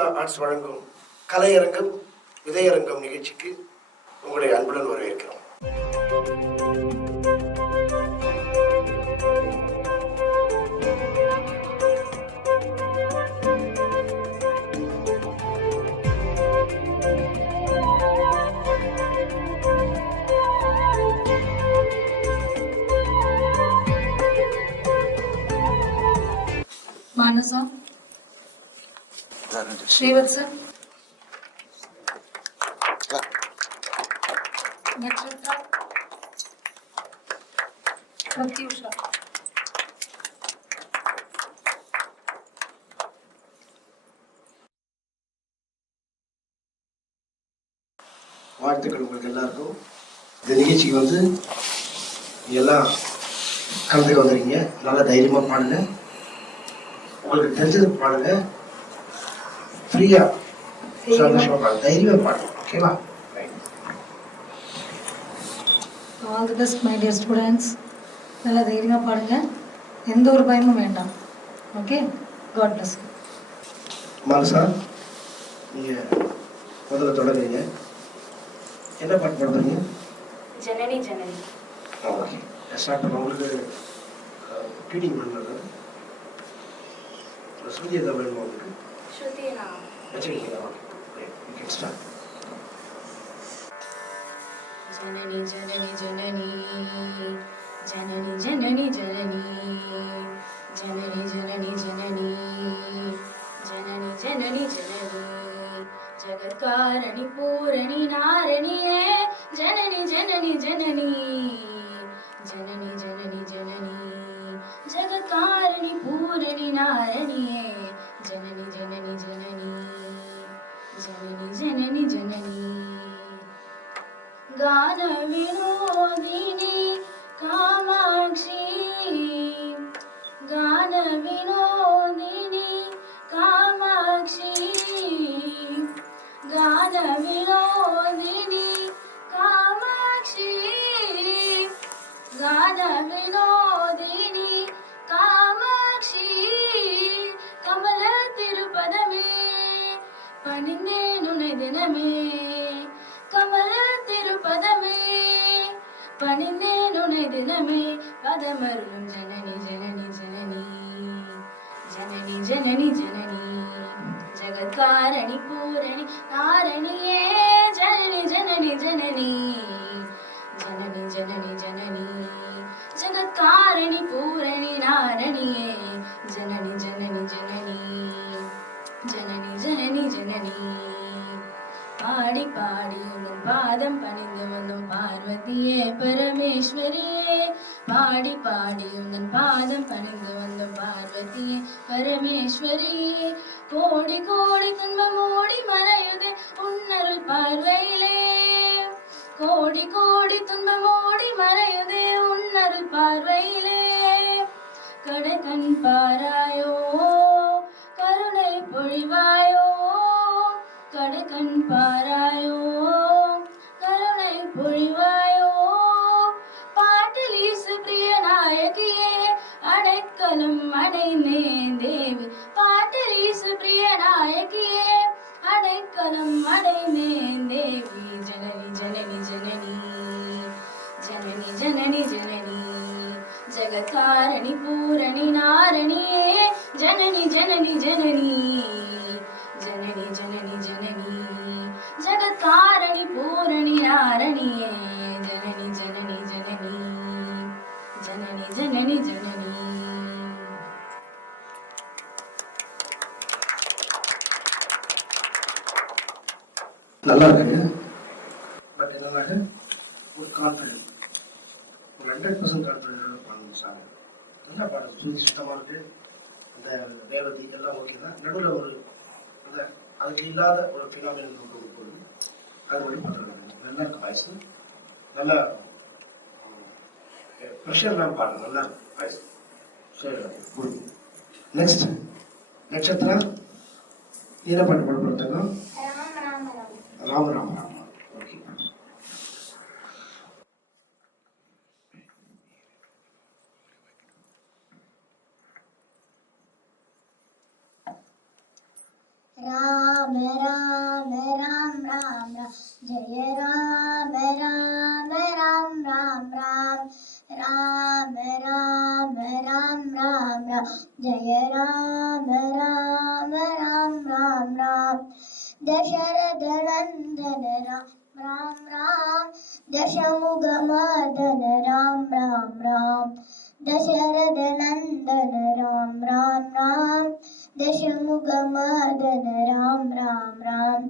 Sribala arts வழங்கும் கலையரங்கம் விதையரங்கம் நிகழ்ச்சிக்கு உங்களை அன்புடன் வரவேற்கிறோம். मानसा, श्रीवत्स, नक्षत्र, प्रत्युषा. வாழ்த்துக்கள் உங்களுக்கு எல்லாருக்கும். இந்த நிகழ்ச்சிக்கு எல்லாம் கலந்துக்க வந்துருக்கீங்க. நல்லா தைரியமாக பாடுங்க, உங்களுக்கு தெரிஞ்சது பாடுங்க, ஃப்ரீயா சந்தோஷமா பாடுங்க, தைரியமா பாடுங்க. ஓகேவா? All the best, my dear students. நல்லா தைரியமாக பாடுங்க, எந்த ஒரு பயமும் வேண்டாம். Okay, God bless you. Manasa, நீங்கள் முதல்ல தொடங்குறீங்க. என்ன பாட்டு பாடுறீங்க? ஜனனி ஜனனி. ஓகே, ஸ்டார்ட் பண்ண. உங்களுக்கு ஃபீடிங் பண்ணுறது ஸ்ருதி எதாவது வேணுமா? உங்களுக்கு ஸ்ருதி நான் வச்சுருக்கீங்களா? Okay, you can start. ஜனனி ஜனனி ஜனனி ஜனனி ஜனனி ஜனனி ஜனனி ஜனனி ஜனனி ஜனனி ஜனனி ஜனனி ஜகத்காரணி பூரணி நாரணியே ஜனனி ஜனனி ஜனனி ஜனனி ஜனனி ஜனனி ஜகத்காரணி பூரணி நாரணியே ஜனனி ஜனனி ஜனனி ஜனனி ஜனனி ஜனனி गान विनोदिनी कामाक्षी गान विनोदिनी कामाक्षी गान विनोदिनी कामाक्षी गान विनोदिनी कामाक्षी कमल तिरुपदमे पणिंदेनु निदिनमे कमल तिरुपदमे पणिंदेनु निदिनमे पदमरुलुम जननी जननी जननी जननी जननी जननी जगत्कारणि पूरणि नारणिये जननी जननी जननी जननी जननी जननी जगत्कारणि पूरणि नारणिये जननी जननी जननी जननी जननी जननी பாடி பாடி உன் பாதம் பணிந்து வந்தோம் பார்வதியே பரமேஸ்வரியே பாடி பாடி உன் பாதம் பணிந்து வந்தோம் பார்வதியே பரமேஸ்வரியே கோடி கோடி துன்பம் ஓடி மறையுதே உன்னருள் பார்வையிலே கோடி கோடி துன்பம் ஓடி மறையுதே உன்னருள் பார்வையிலே கடை கண் பாராயோ கருணை பொழிவாயோ கடை கண் பாராயோ கருணை பொழிவாயோ பாட்டில் ஈசு பிரிய நாயகியே அடைக்கலம் அடைந்தேன் தேவி பாட்டில் ஈசு பிரிய நாயகியே அடைக்கலம் அடைந்தேன் தேவி ஜனனி ஜனனி ஜனனி ஜனனி ஜனனி ஜனனி ஜகத்காரணி பூரணி நாரணியே ஜனனி ஜனனி ஜனனி जननी जननी जननी जगत्कारणि पूरणि नारणिये जननी जननी जननी जननी जननी जननी நல்லா இருக்குங்க. பட் என்னன்னாக்க ஒரு கான்ஃபிடென்ட், ஒரு 100% கான்ஃபிடென்ட் பண்ணணும் சார். நல்லா பாடுறது சுற்றி சுத்தமாக இருக்கு. அந்த ரேவதி எல்லாம் ஓகே தான். நடுவில் ஒரு அந்த அதுக்கு இல்லாத ஒரு ஃபினாமினல் கொடுக்குறது, அது மட்டும் பண்ணுறாங்க. நல்லா இருக்கு வாய்ஸ், நல்லா ப்ரெஷர்லாம் பாடுங்க. நல்லா இருக்கு வாய்ஸ். சரி, குட். நெக்ஸ்ட் நட்சத்திரா, என்ன பாட்டு பாட போகிறாங்க? ராம ராம ராம. ஓகே. ராம राम राम राम जय राम राम राम राम राम राम राम राम राम जय राम राम राम राम राम दशरथ नंदन राम राम दशमुख मर्दन राम राम राम दशरथ नंदन राम राम राम दशमुख मर्दन राम राम राम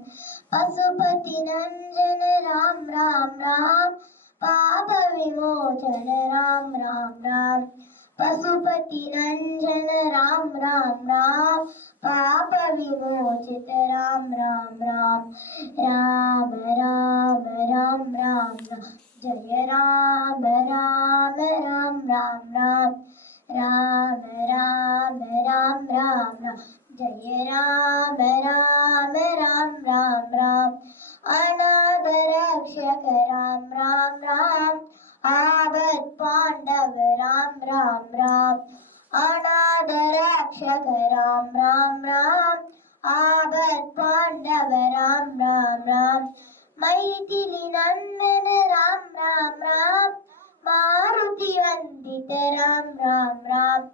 पशुपति नंदन राम राम राम पाप विमोचन राम राम राम पशुपति नंदन राम राम राम पाप विमोचित राम राम राम राम राम राम राम जय राम राम राम राम राम राम राम राम राम जय राम राम राम राम राम अनाथ रक्षक राम राम राम आबद पांडव राम राम राम अनाथ रक्षक राम राम राम आबद पांडव राम राम राम मैथिली नंदन राम राम राम मारुति वंदित राम राम राम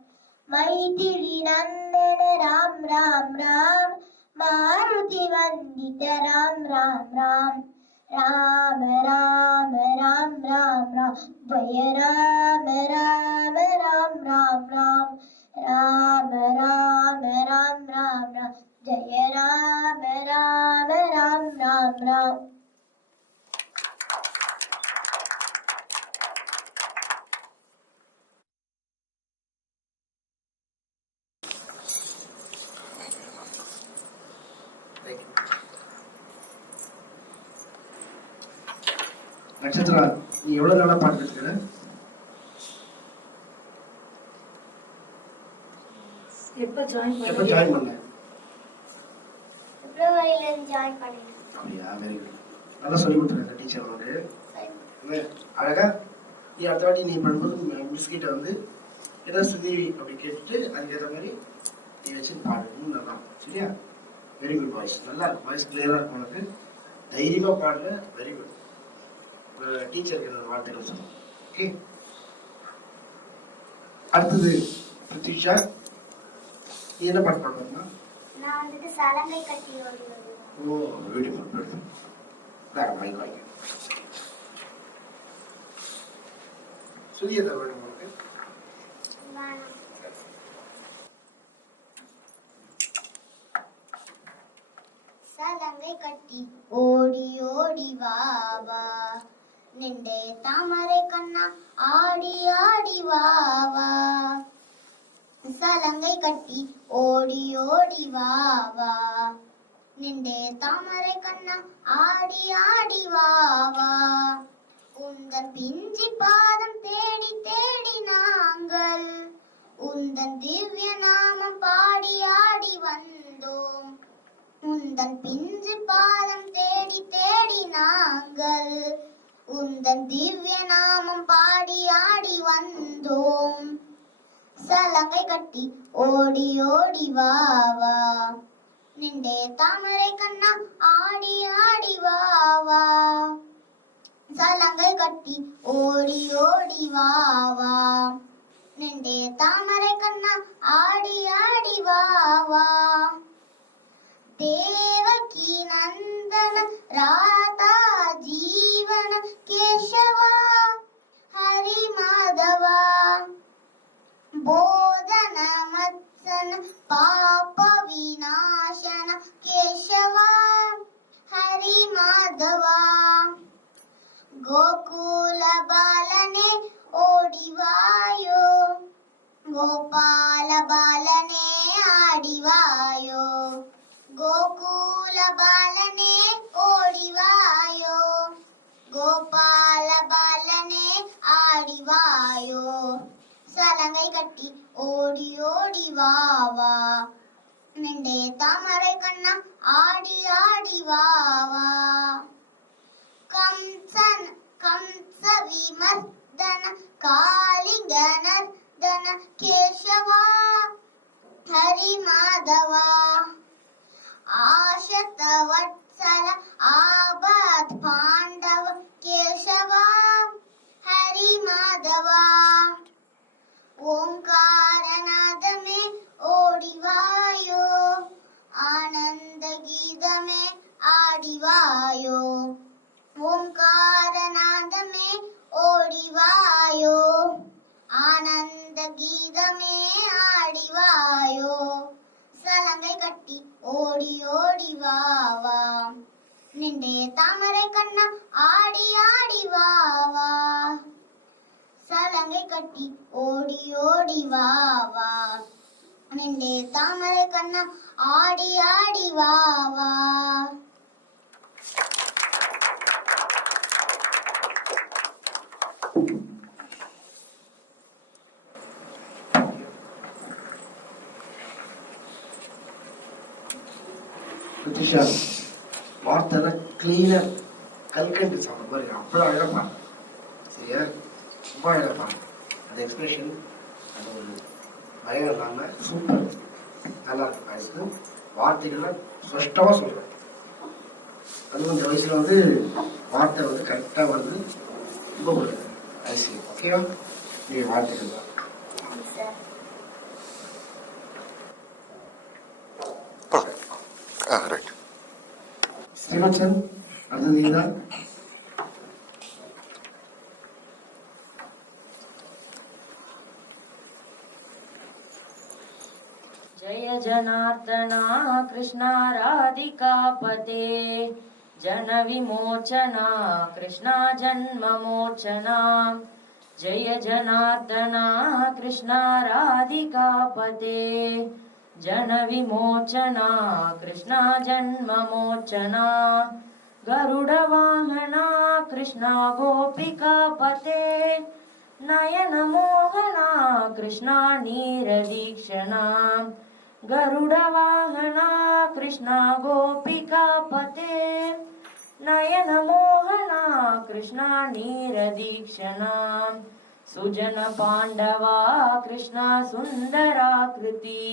मैथिली नंदन राम राम राम मारुति वंदित राम राम राम राम राम राम राम राम जय राम राम राम राम राम राम राम राम राम राम जय राम राम राम राम राम நட்சத்திரா, நீ எவ்வளவு நாளா பாட்டு கத்துக்கிற? எப்போ ஜாயின் பண்ண? பிப்ரவரியில ஜாயின் பண்ணிட்டேன். அப்படியா? Very good. நல்லா சொல்லி கொடுத்துருக்க டீச்சர் வந்து. அழகா நீ அடுத்த வாட்டி நீ பண்ணும்போது மிஸ் கிட்ட வந்து என்ன சுத்தி அப்படி கேட்டுட்டு அதுக்கேற்ற மாதிரி நீ வச்சு பாடு. நல்லா சரியா? Very good voice. நல்லா இருக்கும், வாய்ஸ் கிளியரா இருக்கும் உனக்கு. தைரியமா பாடுற. Very good. டீச்சருக்கு என்னோட வாழ்த்துக்கள் சொல்லணும். ஓகே, அடுத்தது பிரத்யூஷா, நீ என்ன பாட்டு பாடுறா? நான் வந்துட்டு சலங்கை கட்டி ஓடி வருவேன். ஓ, பியூட்டிஃபுல் பியூட்டிஃபுல். வேற மைக் வாங்க. சொல்லியதா வேணும் உங்களுக்கு? சலங்கை கட்டி ஓடி ஓடி வா வா நின்றே தாமரை கண்ணா ஆடி ஆடி வா வா சலங்கை கட்டி ஓடி ஓடி வா வா நின்றே தாமரை கண்ணா ஆடி ஆடி வா வா உந்தன் பிஞ்சி பாதம் தேடி தேடி நாங்கள் உந்தன் திவ்ய நாமம் பாடி ஆடி வந்தோம் உந்தன் பிஞ்சு பாதம் தேடி தேடி நாங்கள் உந்தன் திவ்ய நாமம் பாடி ஆடி வந்தோம் சலங்கை கட்டி ஓடி ஓடி வா வா நின்றே தாமரை கண்ணா ஆடி ஆடி வா வா சலங்கை கட்டி ஓடி ஓடி வா வா நின்றே தாமரை கண்ணா ஆடி ஆடி வா வா देवकी नंदन राधा जीवन केशवा हरि माधवा बोधन मत्सन पाप विनाशन केशवा हरि माधवा गोकुल बालने ओडिवायो गोपाल बालने आडिवायो गोकुल बालने ओडिवायो गोपाल बालने आडिवायो सलंगै कट्टी ओडी ओडी वा वा निंडे तामरै कन्ना आडी आडी वा वा कंस विमर्दन कालिंग नर्दन केशवा हरि माधवा आशत ஆடிவாயோ ஓம்காரநாதமே ஓடிவாயோ ஆனந்த கீதமே ஆடிவாயோ சலங்கை கட்டி ஓடி ஓடி வாவா நின்றே தாமரை கண்ணா ஆடி ஆடி வாவா சலங்கை கட்டி ஓடி ஓடி வாவா நின்றே தாமரை கண்ணா ஆடி ஆடி வாவா. ரித்திஷா வார்த்தை கிளீனர் கல்கண்டு சாப்பிட்ற மாதிரி அவ்வளோ அழகாக சரியா ரொம்ப அழகாக அந்த எக்ஸ்பிரஷன் அது ஒரு பயம் இல்லாமல் சூப்பர் நல்லா இருக்கும் வயசுக்கு வார்த்தைகள்லாம் ஸ்பஷ்டமாக சொல்கிறேன். அதுவும் இந்த வயசில் வந்து வார்த்தை வந்து கரெக்டாக வருது ரொம்ப ஒரு வயசு ஓகேவா நீங்கள் வார்த்தைகள் தான் ஸ்ரீவத்சன் அடுத்தது நீங்கள் தான். जय जनार्दना कृष्णा राधिकापते जन विमोचना कृष्णा जन्ममोचना जय जनार्दना कृष्णा राधिकापते जन विमोचना कृष्णा जन्ममोचना गरुडवाहना कृष्णा गोपिकापते नयन मोहना कृष्णा नीरदीक्षणा गरुडवाहना कृष्णा गोपिकापते नयन मोहना कृष्णा नीरदीक्षणा सुजन पांडवा कृष्णा सुंदराकृति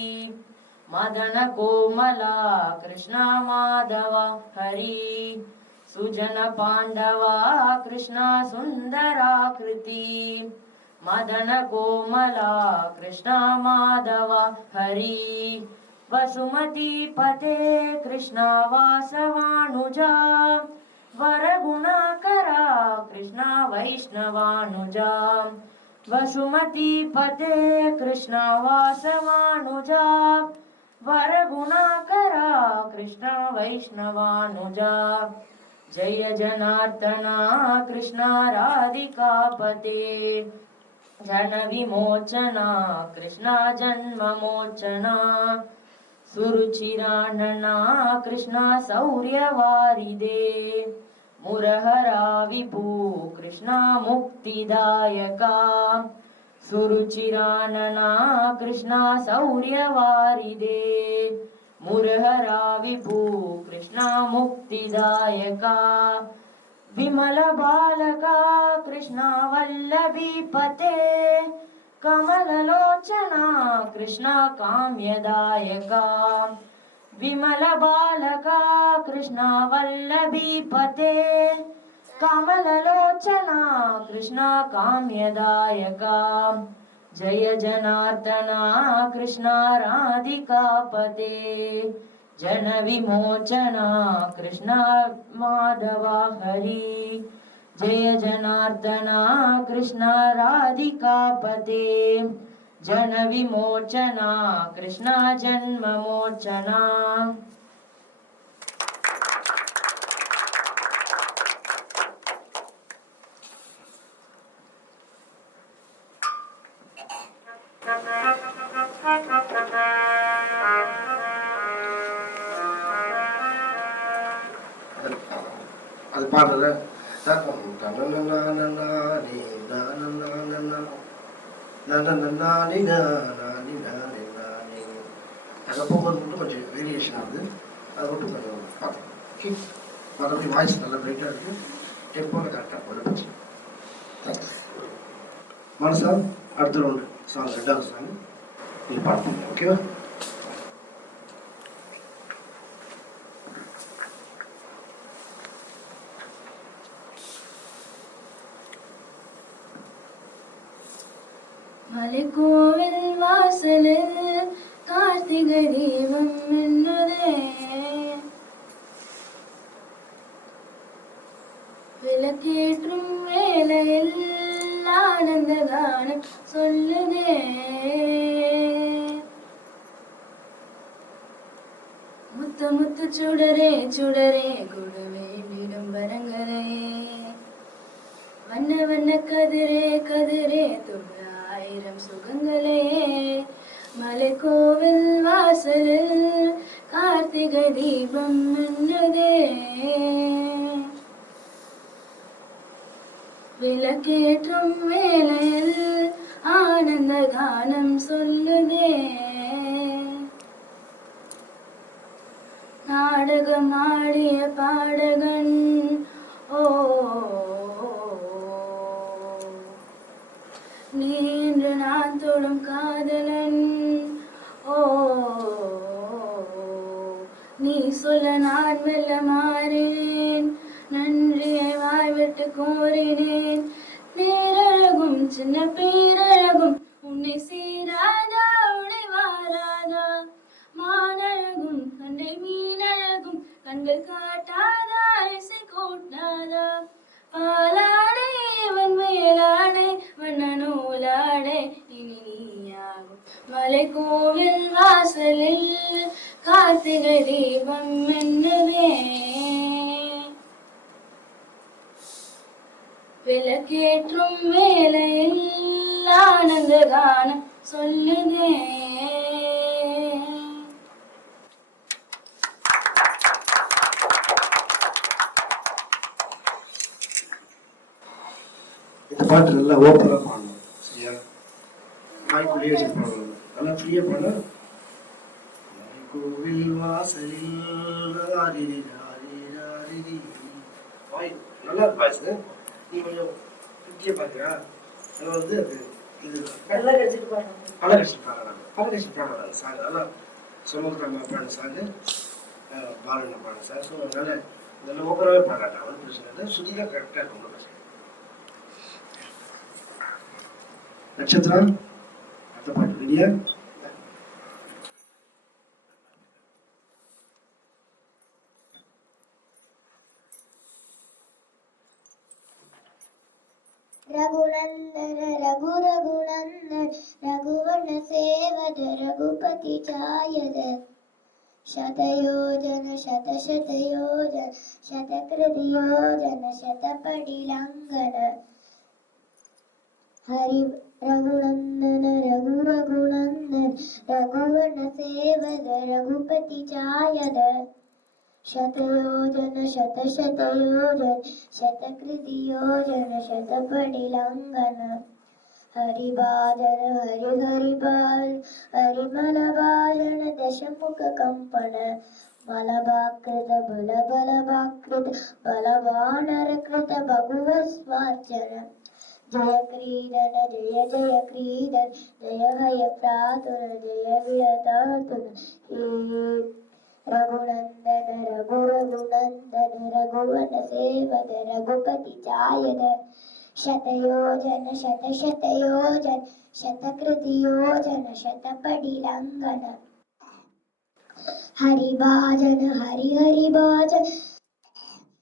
मदन कोमला कृष्णा माधवा हरि सुजन पांडवा कृष्णा सुंदराकृति मदन कोमला कृष्णा माधवा हरि वसुमती पते कृष्णा वासवानुजा वरगुणाकरा कृष्णा वैष्णवानुजा वसुमती पते कृष्णा वासवानुजा वरगुणाकरा कृष्णा वैष्णवानुजा जय जनार्दना कृष्णा राधिकापते जन विमोचना कृष्णा जन्ममोचना सुरुचिरानना कृष्णा शौर्यवारिदे मुरहरा विभू कृष्णा मुक्तिदायका सुरुचिरानना कृष्णा शौर्यवारिदे मुरहरा विभू कृष्णा मुक्तिदायका विमल बालका कृष्णा वल्लभीपते कमललोचना कृष्णा काम्यदायका विमल बालका कृष्णा वल्लभीपते कमललोचना कृष्णा काम्यदायका जय जनार्दना कृष्णा राधिकापते जन विमोचना कृष्णा माधवा हरि जय जनार्दना कृष्णा राधिकापते जन विमोचना कृष्णा जन्ममोचना. அது பாடுறத அங்கே போகும்போது மட்டும் கொஞ்சம் வேரியேஷன் ஆகுது அதை மட்டும் கொஞ்சம் பார்த்துக்கணும். ஓகே மற்றபடி வாய்ஸ் நல்லா பிரைட்டாக இருக்குது டெம்போவில் கரெக்டாக போயிடுச்சு. மனசா அடுத்த ரவுண்டு சாங் ரெண்டாவது சாங் நீங்கள் பார்ப்பீங்க ஓகேவா. மலைக்கோவில் வாசலில் கார்த்திகை தீபம் மின்னுதே விளக்கேற்றும் வேளையில் ஆனந்த கானம் சொல்லுதே. முத்து முத்து சுடரே சுடரே கொடு வேண்டிடும் வரங்களே. வண்ண வண்ண கதிரே கதிரே தொழாயிரம் சுகங்களே. மலைக்கோவில் வாசலில் கார்த்திகை தீபம் மின்னுதே. விளக்கேற்றும் வேளையில் ஆனந்த கானம் சொல்லுதே. நாடகம் ஆடிய பாடகன் ஓ நீ என்று நான் தொடும் காதலன் ஓ நீ சொல்ல நான் மெல்ல மாறினேன். நன்றியை வாய்விட்டு கோரினேன். பேரழகும் சின்ன பேரழகும் உன்னை சீராதா உடை வாராதா. மானழகும் கண்டை மீனழகும் கண்கள் காட்டாதா இசை கூட்டாதா. பாலாடை வன்மையலாடை வண்ண நூலாடை இனி நீயாகும். மலைக்கோவில் வாசலில் கார்த்திகை தீபம் மின்னுதே. விளக்கேற்றும் வேளையில் ஆனந்த கானம் சொல்லுதே. இந்த பாட்டு நல்லா ஓப்பனாக பாடணும், சரியா? வாய்க்குள்ளேயே வச்சு பாடணும், நல்லா ஃப்ரீயாக பாட. கோவில் வாசலில் வாய் நல்லா இருக்கு வாய்ஸ். நீ கொஞ்சம் ஃப்ரீயாக பார்க்குறா. அதில் வந்து அது இது பல கட்சி பாடுறாங்க சாங். நல்லா சுமூகமாக பாடின சாங்கு பாலன பாடின சார். ஸோ அதனால இதெல்லாம் ஓப்பனாகவே பாடுறாங்க. அவன் பிரச்சனை இல்லை, சுதிதான் கரெக்டாக இருக்கும். பிரச்சனை நட்சத்திரா அடுத்த பாட்டு ரெடியா? रघुनंदन रघु रघुनंदन रघुवन सेवद रघुपति चायद शतयोजन शत शतयोजन शतकृति योजन शतपടി लंघन हरि रघुनंदन रघु रघुनंदन रघुवन सेवद रघुपति चायद शतयोजन शत शतयोजन शतकृति योजन शतपടി लंघन हरिभाजन हरि हरिबाल हरिमलभाजन दशमुख कंपन मलभाकृत बल बलभाकृत बलवानरकृत भगवस्वार्चन जय क्रीडन जय जय क्रीडन जय हय प्रातुर जय विरतातुर हे रघुनंदन रघु रघुनंदन रघुवन सेवद रघुपति चायद शतयोजन शत शतयोजन शतकृति योजन शतपടി लंघन हरिभाजन हरि हरिभाजन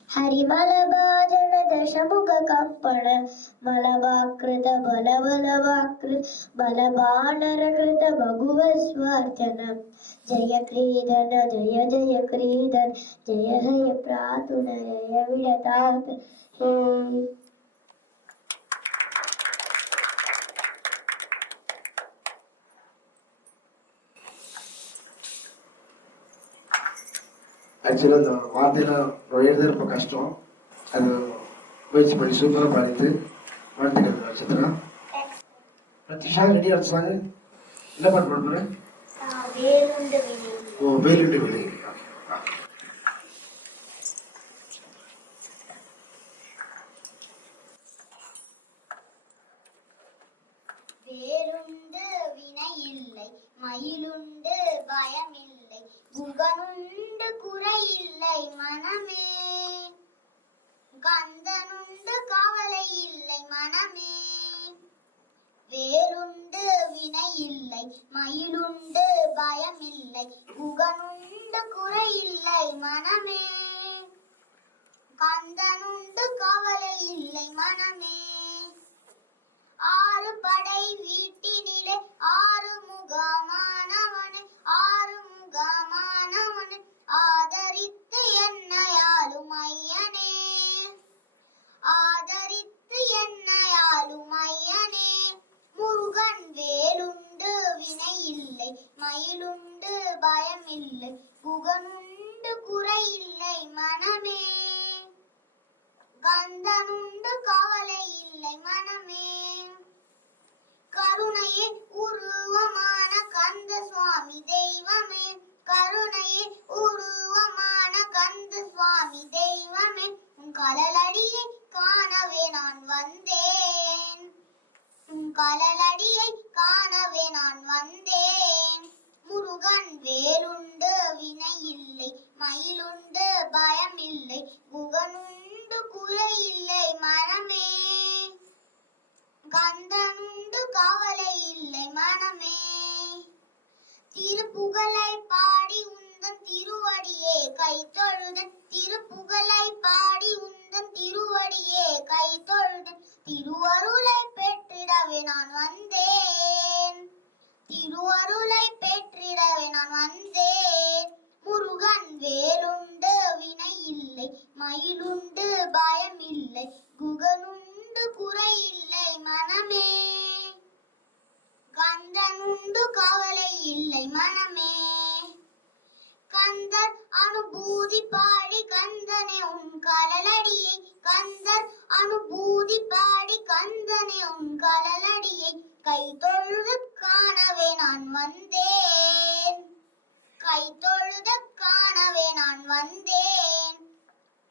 हरिमलभाजन दशमुख कंपन मलभाकृत बल बलभाकृत बलवानरकृत भगवस्वार्चन जय क्रीडन जय जय क्रीडन जय हय प्रातुर जय विरतात हे ஆக்சுவலாக இந்த வார்த்தையெல்லாம் எழுத ரொம்ப கஷ்டம். அது முயற்சி பண்ணி சூப்பராக பாடிட்டு வாழ்த்துக்கள் நட்சத்திரா. பிரத்யூஷா ரெடியாக இருந்துச்சாங்க? என்ன பாட்டு பாட போகிறேன்? ஓ, வேலுண்டு விலை. வேறுண்டு வினை இல்லை மயிலுண்டு பயமில்லை குகனுண்டு குறையில்லை மனமே கந்தனுண்டு கவலை இல்லை மனமே வேறுண்டு வினை இல்லை மயிலுண்டு பயமில்லை குகனுண்டு குறையில்லை மனமே கந்தனுண்டு கவலை இல்லை மனமே. ஆறு படை வீட்டினிலே ஆறு முகமானவனே, ஆறு முகமானவனே, ஆதரித்து என்னையாளும் ஐயனே, ஆதரித்து என்னையாளும் ஐயனே. முருகன் வேலுண்டு வினை இல்லை, மயிலுண்டு பயம் இல்லை, குகனுண்டு குறை இல்லை மனமே. கந்தனுண்டு கவலை இல்லை மனமே. கருணையே உருவமான கந்த சுவாமி தெய்வமே, கருணையே உருவமான கந்த சுவாமி தெய்வமே, உன் கழலடியை காணவே நான் வந்தேன், உன் கழலடியை காணவே நான் வந்தேன். முருகன் வேலுண்டு வினை இல்லை, மயிலுண்டு பயம் இல்லை, குகனுண்டு குறை இல்லை மனமே. கந்தனுண்டு கவலை இல்லை மனமே. திருப்புகழை பாடி உந்தன் திருவடியே கை தொழுதன், திருப்புகழை பாடி உந்தன் திருவடியே கை தொழுதன். திருவருளை பெற்றிடவே நான் வந்தேன், திருவருளை பெற்றிடவே நான் வந்தேன். முருகன் வேலுண்டு வினை இல்லை, மயிலுண்டு பயம் இல்லை, குகனுண்டு குறை இல்லை மனமே. கந்தனுண்டு கவலை இல்லை மனமே. கந்தர் அனுபூதி பாடி கந்தனே உன் கழலடியை, கந்தர் அனுபூதி பாடி கந்தனே உன் கழலடியை கை தொழுது காணவே நான் வந்தேன், கை தொழுது காணவே நான் வந்தேன்.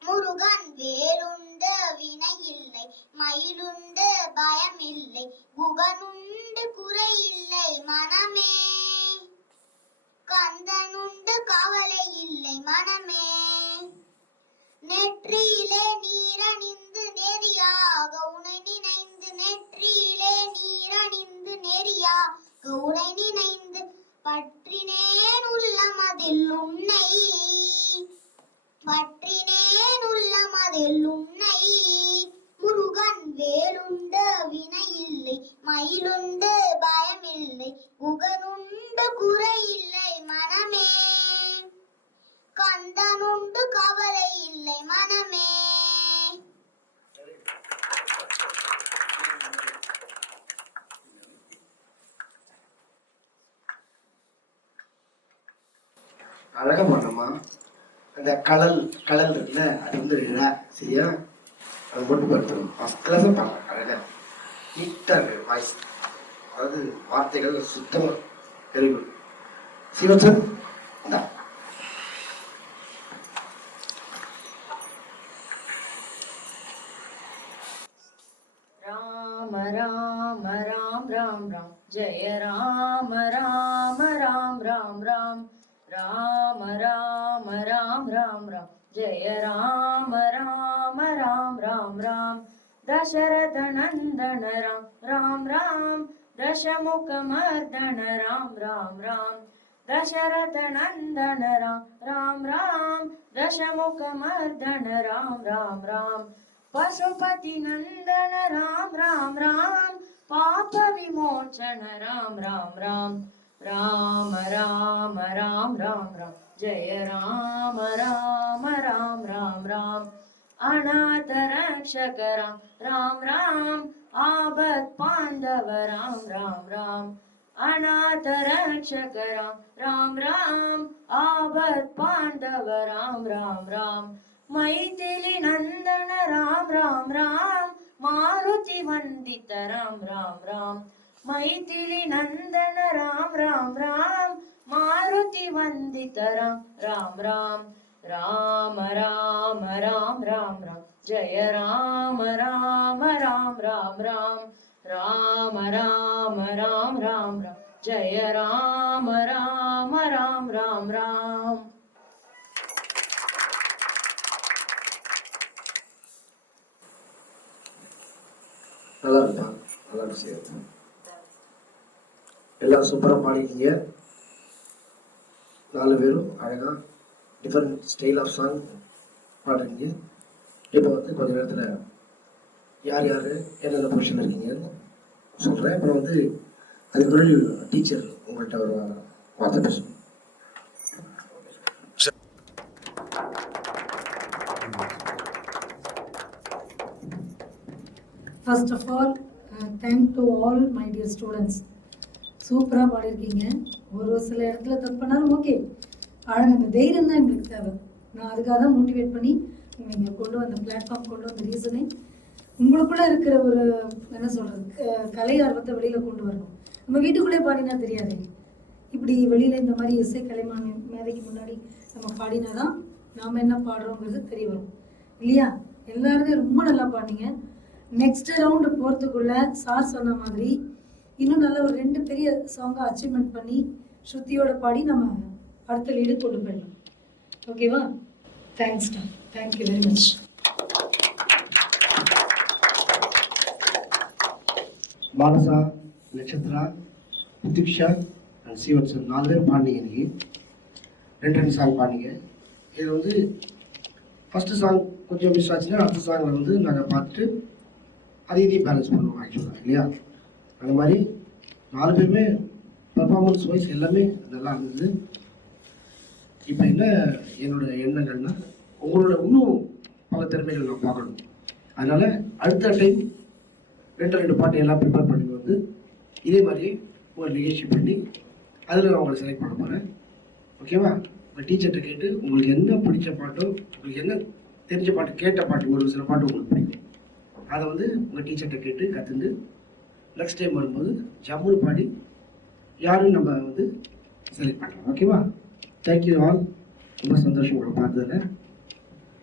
முருகன் வேலுண்டு வினை இல்லை, மயிலுண்டு பயம் இல்லை, குகனுண்டு குறை இல்லை மனமே. கந்தனுண்டு கவலை இல்லை மனமே. நெற்றியிலே நீரணிந்து நெறியாக உனை நினைந்து, நெற்றியிலே நீரணிந்து நெறியாக உனை நினைந்து, பற்றினேன் உள்ளமதில் உன்னை, பற்றினேன் உள்ளமதில் உன்னை. முருகன் வேலுண்டு வினை இல்லை, மயிலுண்டு பயம் இல்லை, குகனுண்டு குறை இல்லை மனமே. கந்தனுண்டு கவலை இல்லை மனமே. அழகா பண்ணமா. அந்த கலல் கலல் இருக்குல்ல, அது வந்து சரியா, அது மட்டும் படுத்தணும். ஃபர்ஸ்ட் கிளாஸ் பண்ணலாம். அழகா நீட்டா இருக்கு வாய்ஸ், அதாவது வார்த்தைகள் சுத்தமா. Very good. சிவசன் இந்தா. राम राम राम राम राम जय राम राम राम राम राम राम राम राम राम राम जय राम राम राम राम राम दशरथ नंदन राम राम राम दशमुख मर्दन राम राम राम दशरथ नंदन राम राम राम दशमुख मर्दन राम राम राम पशुपति नंदन राम राम राम पाप विमोचन राम राम राम राम राम राम राम राम जय राम राम राम राम राम अनाथ रक्षक राम राम राम आबद पांडव राम राम राम अनाथ रक्षक राम राम राम आबद पांडव राम राम राम मैथिली नंदन राम राम राम मारुति वंदित राम राम राम मैथिली नंदन राम राम राम मारुति वंदित राम राम राम राम राम राम राम राम जय राम राम राम राम राम राम राम राम राम राम जय राम राम राम राम राम நல்லா இருக்கா? நல்லா இருக்கு. எல்லாம் சூப்பரா பாடிட்டீங்க. 4 பேரும் அழகா டிஃபரெண்ட் ஸ்டைல் ஆஃப் சாங் பாடுறீங்க. இப்போ வந்து கொஞ்ச நேரத்தில் யார் யார் என்னென்ன பொசிஷன் இருக்கீங்கன்னு சொல்கிறேன். அப்புறம் வந்து அதுக்கு முன்னாடி டீச்சர் உங்கள்கிட்ட ஒரு வார்த்தை பேசணும். First of all thank to all my dear students. சூப்பராக பாடியிருக்கீங்க. ஒரு சில இடத்துல தப்பு பண்ணாலும் ஓகே, அழகு அந்த தைரியம் தான் எங்களுக்கு தேவை. நான் அதுக்காக தான் மோட்டிவேட் பண்ணி நீங்கள் கொண்டு வந்த பிளாட்ஃபார்ம் கொண்டு வந்த ரீசனே உங்களுக்குள்ளே இருக்கிற ஒரு என்ன சொல்கிறது கலை ஆர்வத்தை வெளியில் கொண்டு வரணும். நம்ம வீட்டுக்குள்ளே பாடினா தெரியாது, இப்படி வெளியில் இந்த மாதிரி இசை கலைமான மேதைக்கு முன்னாடி நம்ம பாடினா தான் நாம் என்ன பாடுறோங்கிறது தெரிய வரும் இல்லையா? எல்லாருமே ரொம்ப நல்லா பாடினீங்க. நெக்ஸ்ட் ரவுண்டு போகிறதுக்குள்ள சார் சொன்ன மாதிரி இன்னும் நல்ல ஒரு 2 பெரிய சாங்கை அச்சீவ்மெண்ட் பண்ணி ஸ்ருதியோட பாடி நம்ம அடுத்த லீடு கொண்டு போயிடலாம். ஓகேவா? தேங்க்ஸ்டா, thank you very much. Manasa, Nakshatra, Buddhiksha and Srivatsan 4 பேர் பாடினீங்க. இன்னைக்கு 2 சாங் பாடினீங்க. இது வந்து ஃபஸ்ட்டு சாங் கொஞ்சம் மிஸ் ஆச்சுன்னா அடுத்த சாங்கில் வந்து நாங்கள் பார்த்துட்டு அதையும் பேலன்ஸ் பண்ணுவோம் ஆக்சுவலாக, இல்லையா? அந்த மாதிரி 4 பேருமே பர்ஃபார்மன்ஸ் வைஸ் எல்லாமே நல்லா இருந்தது. இப்போ என்ன என்னோட எண்ணங்கள்னா உங்களோட இன்னும் பல திறமைகள் நான் பார்க்கணும். அதனால் அடுத்த டைம் 2 பாட்டு எல்லாம் ப்ரிப்பேர் பண்ணி வந்து இதே மாதிரியே ஒரு நிகழ்ச்சி பண்ணி அதில் நான் உங்களை செலக்ட் பண்ண போகிறேன். ஓகேவா? உங்கள் டீச்சர்கிட்ட கேட்டு உங்களுக்கு என்ன பிடிச்ச பாட்டோ, உங்களுக்கு என்ன தெரிஞ்ச பாட்டு, கேட்ட பாட்டு, ஒரு சில பாட்டு உங்களுக்கு பிடிக்கும், அதை வந்து உங்கள் டீச்சர்கிட்ட கேட்டு கற்றுந்து நெக்ஸ்ட் டைம் வரும்போது ஜம்முன்னு பாடி யாரும் நம்ம வந்து செலக்ட் பண்ணலாம். ஓகேவா? Thank you all. ரொம்ப சந்தோஷம் உங்களை பார்த்ததில்.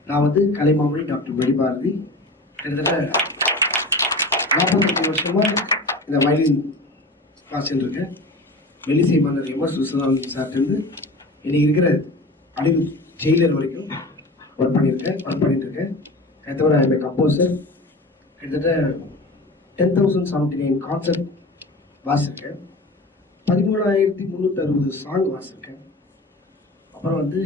நான் வந்து கலைமாமணி டாக்டர் மணிபாரதி. கிட்டத்தட்ட 45 வருஷமாக இந்த வயலின் கிளாஸில் இருக்கேன். மெல்லிசை மன்னர் எம்.எஸ். விஸ்வநாதன் சார்ட்டேருந்து இன்னைக்கு இருக்கிற அழிவு ஜெயிலர் வரைக்கும் ஒர்க் பண்ணிட்டு இருக்கேன். தவிர ஐ கம்போசர். கிட்டத்தட்ட 10,079 கான்சர்ட் வாசிருக்கேன். 13,360 சாங் வாசிருக்கேன். அப்புறம் வந்து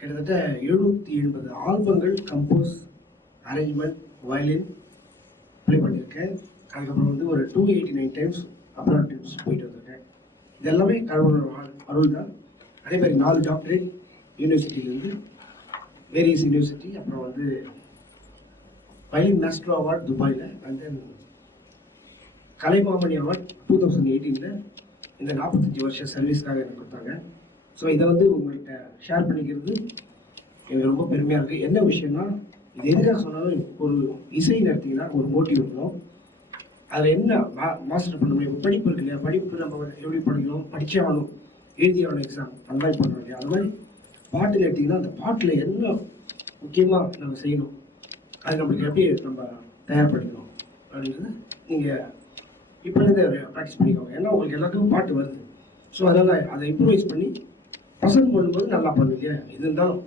கிட்டத்தட்ட 780 ஆல்பங்கள் கம்போஸ், அரேஞ்ச்மெண்ட், வயலின் ப்ளே பண்ணியிருக்கேன். அதுக்கப்புறம் வந்து ஒரு 289 டைம்ஸ் அப்ராட் ட்ரிப்ஸ் போயிட்டு வந்திருக்கேன். இது எல்லாமே கடவுளோட அருள் தான். அதே மாதிரி 4 டாக்டரேட் யூனிவர்சிட்டியிலேருந்து, வேரியஸ் யூனிவர்சிட்டி, அப்புறம் வந்து வயலின் மாஸ்டர் அவார்ட் துபாயில், அண்ட் தென் கலைமாமணி அவார்ட் 2018 இந்த 45 வருஷம் சர்வீஸ்க்காக எனக்கு கொடுத்தாங்க. ஸோ இதை வந்து உங்கள்கிட்ட ஷேர் பண்ணிக்கிறது எனக்கு ரொம்ப பெருமையாக இருக்குது. என்ன விஷயம்னா, இது எதுக்காக சொன்னாலும் ஒரு இசை நடத்திங்கன்னா ஒரு மோட்டிவ் இருக்கணும். அதில் என்ன மாஸ்டர் பண்ண முடியும்? படிப்பு இருக்கு இல்லையா? படிப்பு நம்ம எப்படி படிக்கணும், படித்தே ஆகணும், எழுதி ஆகணும் எக்ஸாம், அந்த மாதிரி பண்ணணும் இல்லையா? அது மாதிரி பாட்டு எடுத்திங்கன்னா அந்த பாட்டில் என்ன முக்கியமாக நம்ம செய்யணும், அது நம்மளுக்கு எப்படி நம்ம தயார் பண்ணிக்கணும் அப்படின்றது நீங்கள் இப்போலேருந்து ப்ராக்டிஸ் பண்ணிக்கோங்க. ஏன்னா உங்களுக்கு எல்லாத்துக்கும் பாட்டு வருது. ஸோ அதனால் அதை இம்ப்ரூவைஸ் பண்ணி ப்ரெசென்ட் பண்ணும்போது நல்லா பண்ணும் இல்லையா? இது இருந்தாலும்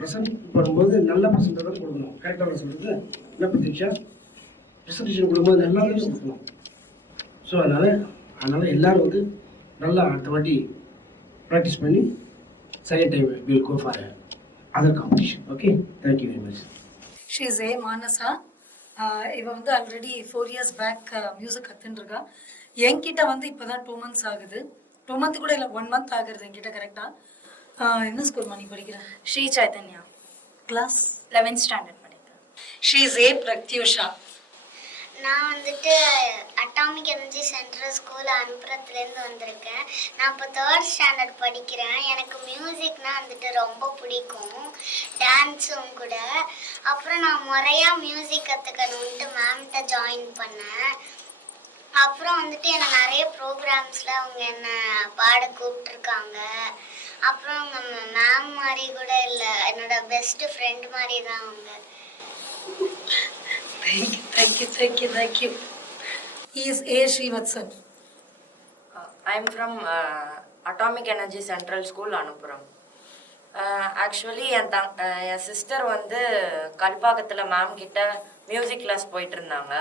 ப்ரெசென்ட் பண்ணும்போது நல்ல ப்ரெசென்ட்டாக தான் கொடுக்கணும். கரெக்டாக சொல்கிறது என்ன பிரதீட்சா? ப்ரெசன்டேஷன் கொடுக்கும்போது நல்லா கொடுக்கணும். ஸோ அதனால் எல்லோரும் வந்து நல்லா அடுத்த வாட்டி ப்ராக்டிஸ் பண்ணி second time will go for other competition. Okay, thank you very much. She is a Manasa. இவ வந்து ஆல்ரெடி 4 இயர்ஸ் பேக் மியூசிக் கற்றுருக்கா. என்கிட்ட வந்து இப்போ தான் 2 months ஆகுது. 2 month கூட இல்லை, 1 month ஆகுறது என்கிட்ட கரெக்டாக. என்ன ஸ்கூல் மணி படிக்கிறேன்? Sri Chaitanya, class 11th standard படிக்கிறேன். She is a Prathyusha. நான் வந்துட்டு அட்டாமிக் எனர்ஜி சென்ட்ரல் ஸ்கூல் அனுப்புறத்துலேருந்து வந்திருக்கேன். நான் இப்போ 3rd ஸ்டாண்டர்ட் படிக்கிறேன். எனக்கு மியூசிக்னால் வந்துட்டு ரொம்ப பிடிக்கும், டான்ஸும் கூட. அப்புறம் நான் முறையாக மியூசிக் கற்றுக்கணுன்ட்டு மேம்கிட்ட ஜாயின் பண்ணேன். அப்புறம் வந்துட்டு என்னை நிறைய ப்ரோக்ராம்ஸில் அவங்க என்னை பாட கூப்பிட்ருக்காங்க. அப்புறம் அவங்க மேம் மாதிரி கூட இல்லை, என்னோட பெஸ்ட் ஃப்ரெண்ட் மாதிரி தான் அவங்க. Thank you. He is A. Srivatsan. I am from Atomic Energy Central School, Anupuram. Actually என் சிஸ்டர் வந்து கல்பாக்கத்தில் மேம் கிட்ட மியூசிக் கிளாஸ் போயிட்டு இருந்தாங்க.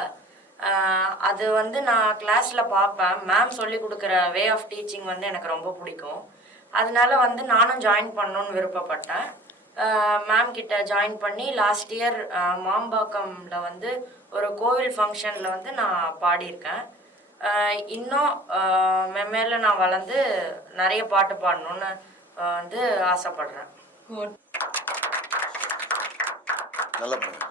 அது வந்து நான் கிளாஸில் பார்ப்பேன். மேம் சொல்லி கொடுக்குற வே ஆஃப் டீச்சிங் வந்து எனக்கு ரொம்ப பிடிக்கும். அதனால வந்து நானும் ஜாயின் பண்ணணுன்னு விருப்பப்பட்டேன். மேம் கிட்ட ஜாயின் பண்ணி லாஸ்ட் இயர் மாம்பாக்கம்ல வந்து ஒரு கோவில் ஃபங்க்ஷனில் வந்து நான் பாடியிருக்கேன். இன்னும் மென்மேல நான் வளர்ந்து நிறைய பாட்டு பாடணும்னு வந்து ஆசைப்படுறேன். நல்லா பண்ணுங்க.